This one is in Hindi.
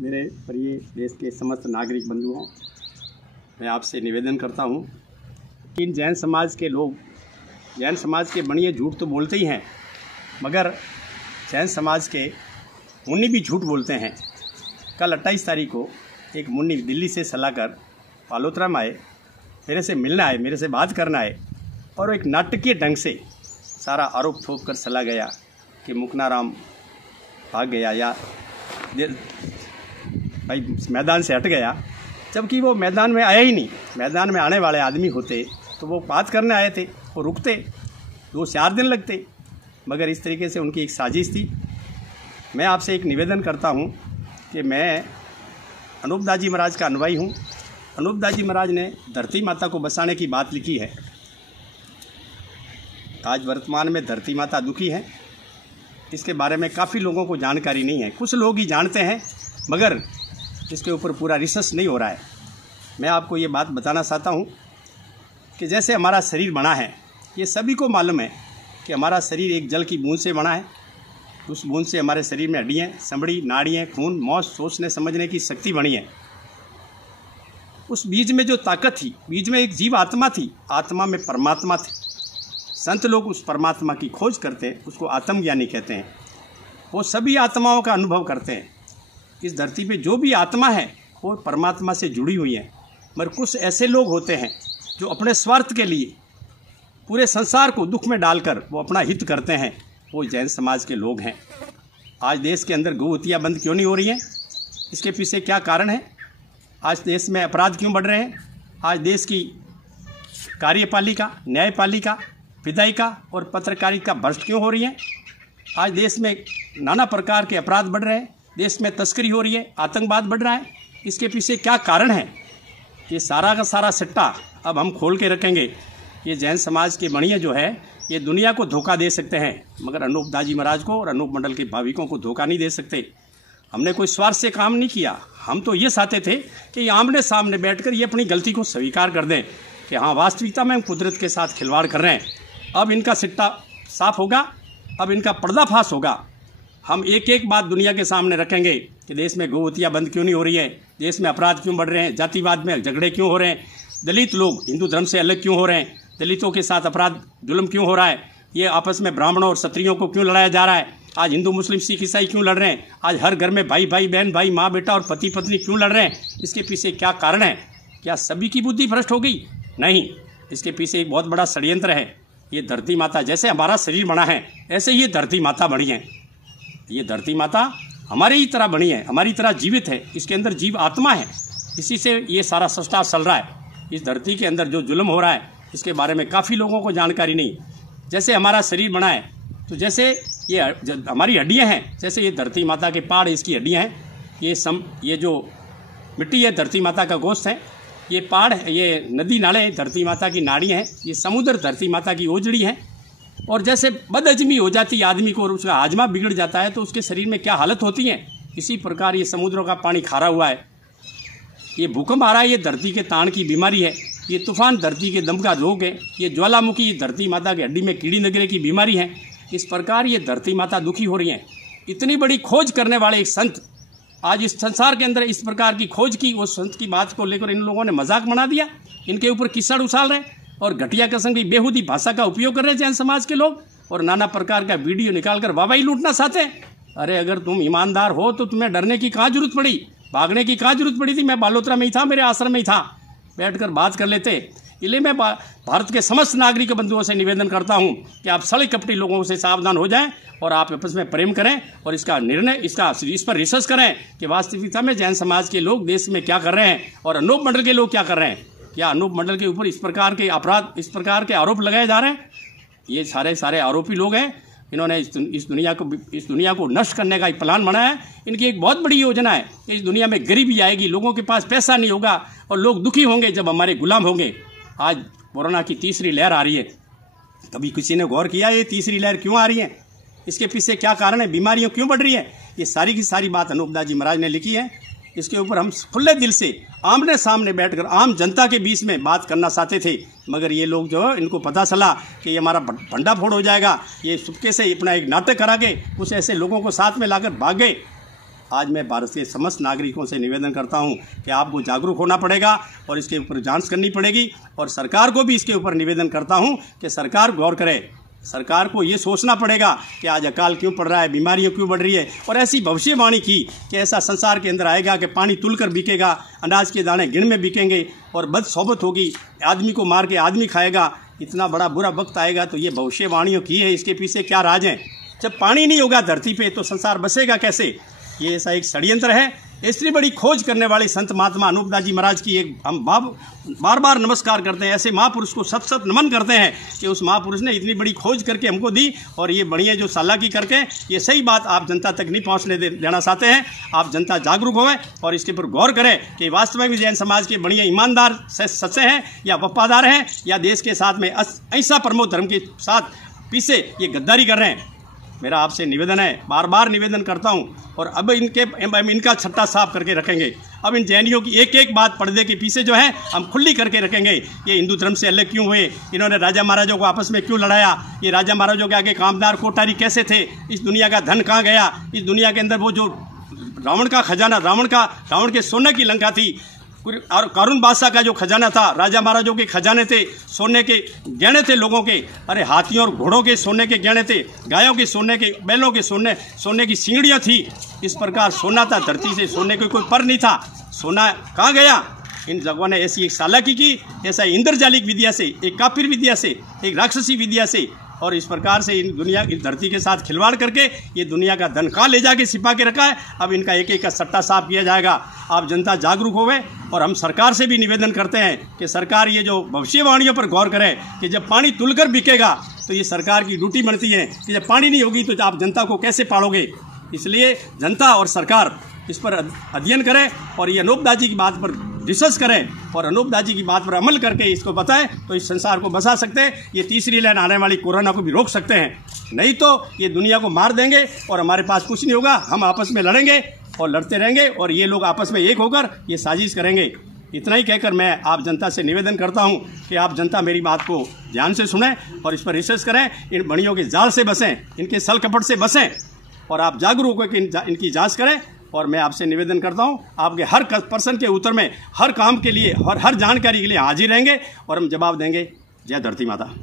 मेरे प्रिय देश के समस्त नागरिक बंधुओं, मैं आपसे निवेदन करता हूं कि इन जैन समाज के लोग, जैन समाज के बनिए झूठ तो बोलते ही हैं, मगर जैन समाज के मुन्नी भी झूठ बोलते हैं। कल 28 तारीख को एक मुन्नी दिल्ली से सलाह कर पालोत्रा में आए, मेरे से मिलना आए, मेरे से बात करना आए और एक नाटकीय ढंग से सारा आरोप ठोक कर चला गया कि मुकनाराम भाग गया या भाई मैदान से हट गया, जबकि वो मैदान में आया ही नहीं। मैदान में आने वाले आदमी होते तो वो बात करने आए थे, वो रुकते, 2-4 दिन लगते, मगर इस तरीके से उनकी एक साजिश थी। मैं आपसे एक निवेदन करता हूं कि मैं अनूप दास जी महाराज का अनुयायी हूं। अनूप दास जी महाराज ने धरती माता को बसाने की बात लिखी है। आज वर्तमान में धरती माता दुखी है, इसके बारे में काफ़ी लोगों को जानकारी नहीं है। कुछ लोग ही जानते हैं, मगर इसके ऊपर पूरा रिसर्च नहीं हो रहा है। मैं आपको ये बात बताना चाहता हूँ कि जैसे हमारा शरीर बना है, ये सभी को मालूम है कि हमारा शरीर एक जल की बूंद से बना है। उस बूंद से हमारे शरीर में हड्डियाँ, चमड़ी, नाड़ियाँ, खून, मौज, सोचने समझने की शक्ति बनी है। उस बीज में जो ताकत थी, बीज में एक जीव आत्मा थी, आत्मा में परमात्मा थी। संत लोग उस परमात्मा की खोज करते हैं, उसको आत्मज्ञानी कहते हैं। वो सभी आत्माओं का अनुभव करते हैं। इस धरती पे जो भी आत्मा है वो परमात्मा से जुड़ी हुई है, मगर कुछ ऐसे लोग होते हैं जो अपने स्वार्थ के लिए पूरे संसार को दुख में डालकर वो अपना हित करते हैं। वो जैन समाज के लोग हैं। आज देश के अंदर गौ हत्या बंद क्यों नहीं हो रही है? इसके पीछे क्या कारण है? आज देश में अपराध क्यों बढ़ रहे हैं? आज देश की कार्यपालिका, न्यायपालिका, विधायिका और पत्रकारिता भ्रष्ट क्यों हो रही है? आज देश में नाना प्रकार के अपराध बढ़ रहे हैं, देश में तस्करी हो रही है, आतंकवाद बढ़ रहा है। इसके पीछे क्या कारण है? ये सारा का सारा सट्टा अब हम खोल के रखेंगे। ये जैन समाज के बनिए जो है, ये दुनिया को धोखा दे सकते हैं, मगर अनूप दास जी महाराज को और अनूप मंडल के भाविकों को धोखा नहीं दे सकते। हमने कोई स्वार्थ से काम नहीं किया। हम तो ये चाहते थे कि आमने सामने बैठकर ये अपनी गलती को स्वीकार कर दें कि हाँ, वास्तविकता में हम कुदरत के साथ खिलवाड़ कर रहे हैं। अब इनका सिट्टा साफ होगा, अब इनका पर्दाफाश होगा। हम एक एक बात दुनिया के सामने रखेंगे कि देश में गौ हत्या बंद क्यों नहीं हो रही है, देश में अपराध क्यों बढ़ रहे हैं, जातिवाद में झगड़े क्यों हो रहे हैं, दलित लोग हिंदू धर्म से अलग क्यों हो रहे हैं, दलितों के साथ अपराध जुल्म क्यों हो रहा है, ये आपस में ब्राह्मणों और क्षत्रियों को क्यों लड़ाया जा रहा है, आज हिंदू मुस्लिम सिख ईसाई क्यों लड़ रहे हैं, आज हर घर में भाई भाई बहन भाई माँ बेटा और पति पत्नी क्यों लड़ रहे हैं? इसके पीछे क्या कारण है? क्या सभी की बुद्धि भ्रष्ट हो गई? नहीं, इसके पीछे एक बहुत बड़ा षड्यंत्र है। ये धरती माता, जैसे हमारा शरीर बना है, ऐसे ही ये धरती माता बनी है। ये धरती माता हमारी ही तरह बनी है, हमारी तरह जीवित है, इसके अंदर जीव आत्मा है। इसी से ये सारा सृष्टा चल रहा है। इस धरती के अंदर जो जुल्म हो रहा है, इसके बारे में काफ़ी लोगों को जानकारी नहीं। जैसे हमारा शरीर बना है, तो जैसे ये हमारी हड्डियाँ हैं, जैसे ये धरती माता के पाड़ इसकी हड्डियाँ हैं, ये जो मिट्टी है धरती माता का गोश्त है, ये पहाड़ है, ये नदी नाले धरती माता की नाड़ियाँ हैं, ये समुद्र धरती माता की ओजड़ी है। और जैसे बदहजमी हो जाती है आदमी को और उसका हाजमा बिगड़ जाता है, तो उसके शरीर में क्या हालत होती है? इसी प्रकार ये समुद्रों का पानी खारा हुआ है, ये भूकंप आ रहा है, ये धरती के ताण की बीमारी है, ये तूफान धरती के दम का रोग है, ये ज्वालामुखी धरती माता की हड्डी में कीड़ी नगरे की बीमारी है। इस प्रकार ये धरती माता दुखी हो रही है। इतनी बड़ी खोज करने वाले एक संत आज इस संसार के अंदर इस प्रकार की खोज की, वो संत की बात को लेकर इन लोगों ने मजाक बना दिया, इनके ऊपर किस्सा उछाल रहे और घटिया किस्म की बेहूदी भाषा का उपयोग कर रहे जैन समाज के लोग और नाना प्रकार का वीडियो निकालकर वाहवाही लूटना चाहते हैं। अरे अगर तुम ईमानदार हो तो तुम्हें डरने की कहाँ जरूरत पड़ी, भागने की कहाँ जरूरत पड़ी थी? मैं बालोतरा में ही था, मेरे आश्रम में ही था, बैठकर बात कर लेते। इसलिए मैं भारत के समस्त नागरिक बंधुओं से निवेदन करता हूं कि आप सड़े कपटी लोगों से सावधान हो जाएं और आप आपस में प्रेम करें और इसका निर्णय इस पर रिसर्च करें कि वास्तविकता में जैन समाज के लोग देश में क्या कर रहे हैं और अनूप मंडल के लोग क्या कर रहे हैं। क्या अनूप मंडल के ऊपर इस प्रकार के अपराध, इस प्रकार के आरोप लगाए जा रहे हैं? ये सारे आरोपी लोग हैं। इन्होंने इस दुनिया को नष्ट करने का एक प्लान बनाया है। इनकी एक बहुत बड़ी योजना है कि इस दुनिया में गरीबी आएगी, लोगों के पास पैसा नहीं होगा और लोग दुखी होंगे जब हमारे गुलाम होंगे। आज कोरोना की तीसरी लहर आ रही है, कभी किसी ने गौर किया ये तीसरी लहर क्यों आ रही है? इसके पीछे क्या कारण है? बीमारियां क्यों बढ़ रही है? ये सारी की सारी बात अनूप दास जी महाराज ने लिखी है। इसके ऊपर हम खुले दिल से आमने सामने बैठकर आम जनता के बीच में बात करना चाहते थे, मगर ये लोग जो है इनको पता चला कि ये हमारा भंडाफोड़ हो जाएगा, ये चुपके से अपना एक नाटक करा के कुछ ऐसे लोगों को साथ में लाकर भाग गए। आज मैं भारत के समस्त नागरिकों से निवेदन करता हूं कि आपको जागरूक होना पड़ेगा और इसके ऊपर जांच करनी पड़ेगी। और सरकार को भी इसके ऊपर निवेदन करता हूं कि सरकार गौर करे। सरकार को ये सोचना पड़ेगा कि आज अकाल क्यों पड़ रहा है, बीमारियां क्यों बढ़ रही है, और ऐसी भविष्यवाणी की कि ऐसा संसार के अंदर आएगा कि पानी तुलकर बिकेगा, अनाज के दाने गिण में बिकेंगे और बदसौबत होगी, आदमी को मार के आदमी खाएगा, इतना बड़ा बुरा वक्त आएगा। तो ये भविष्यवाणियों की है, इसके पीछे क्या राज हैं? जब पानी नहीं होगा धरती पे तो संसार बसेगा कैसे? ये ऐसा एक षड्यंत्र है। इतनी बड़ी खोज करने वाले संत महात्मा अनूपदास जी महाराज की एक हम बार बार नमस्कार करते हैं, ऐसे महापुरुष को सत सत नमन करते हैं कि उस महापुरुष ने इतनी बड़ी खोज करके हमको दी। और ये बढ़िया जो चालाकी करके ये सही बात आप जनता तक नहीं पहुंचने देना चाहते हैं। आप जनता जागरूक होवे और इसके ऊपर गौर करें कि वास्तव में भी जैन समाज के बढ़िया ईमानदार सच्चे हैं या वफादार हैं, या देश के साथ में ऐसा प्रमोद धर्म के साथ पीछे ये गद्दारी कर रहे हैं। मेरा आपसे निवेदन है, बार बार निवेदन करता हूं। और अब इनका छट्टा साफ करके रखेंगे। अब इन जैनियों की एक एक बात पर्दे के पीछे जो है हम खुली करके रखेंगे। ये हिंदू धर्म से अलग क्यों हुए, इन्होंने राजा महाराजों को आपस में क्यों लड़ाया, ये राजा महाराजों के आगे कामदार कोठारी कैसे थे, इस दुनिया का धन कहाँ गया, इस दुनिया के अंदर वो जो रावण का खजाना, रावण के सोने की लंका थी, और कारून बादशाह का जो खजाना था, राजा महाराजों के खजाने थे, सोने के गहने थे लोगों के, अरे हाथियों और घोड़ों के सोने के गहने थे, गायों के सोने के, बैलों के सोने की सीढ़ियाँ थी। इस प्रकार सोना था, धरती से सोने का कोई पर नहीं था। सोना कहाँ गया? इन जगहों ने ऐसी एक चालाकी की, ऐसा इंद्रजालिक विद्या से, एक काफिर विद्या से, एक राक्षसी विद्या से, और इस प्रकार से इस धरती के साथ खिलवाड़ करके ये दुनिया का धन कहाँ ले जाके छिपा के रखा है। अब इनका एक एक का सट्टा साफ किया जाएगा। आप जनता जागरूक होवे। और हम सरकार से भी निवेदन करते हैं कि सरकार ये जो भविष्यवाणियों पर गौर करे कि जब पानी तुलकर बिकेगा तो ये सरकार की ड्यूटी बनती है कि जब पानी नहीं होगी तो आप जनता को कैसे पालोगे। इसलिए जनता और सरकार इस पर अध्ययन करें और ये अनूपदास जी की बात पर रिसर्च करें और अनूपदास जी की बात पर अमल करके इसको बताएं तो इस संसार को बचा सकते हैं। ये तीसरी लाइन आने वाली कोरोना को भी रोक सकते हैं। नहीं तो ये दुनिया को मार देंगे और हमारे पास कुछ नहीं होगा। हम आपस में लड़ेंगे और लड़ते रहेंगे और ये लोग आपस में एक होकर ये साजिश करेंगे। इतना ही कहकर मैं आप जनता से निवेदन करता हूं कि आप जनता मेरी बात को ध्यान से सुनें और इस पर रिसर्च करें। इन बड़ियों के जाल से बसें, इनके सल कपट से बसें और आप जागरूक होकर इनकी जांच करें। और मैं आपसे निवेदन करता हूं, आपके हर प्रश्न के उत्तर में, हर काम के लिए और हर जानकारी के लिए हाजिर रहेंगे और हम जवाब देंगे। जय धरती माता।